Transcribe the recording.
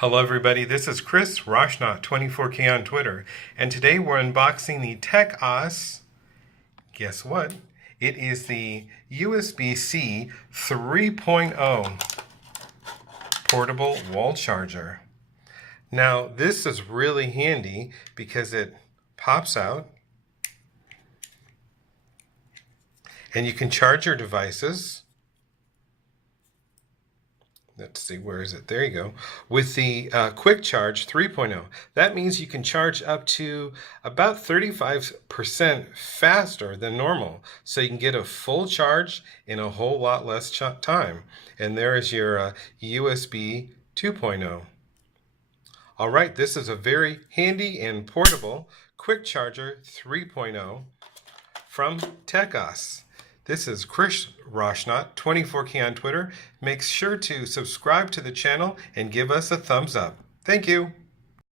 Hello everybody, this is Chris Roshnaut24K on Twitter, and today we're unboxing the Techoss. Guess what? It is the USB-C 3.0 portable wall charger. Now this is really handy because it pops out and you can charge your devices. Let's see, where is it? There you go. With the Quick Charge 3.0. That means you can charge up to about 35% faster than normal. So you can get a full charge in a whole lot less time. And there is your USB 2.0. All right, this is a very handy and portable Quick Charger 3.0 from Techoss. This is Chris Roshnaut24K on Twitter. Make sure to subscribe to the channel and give us a thumbs up. Thank you.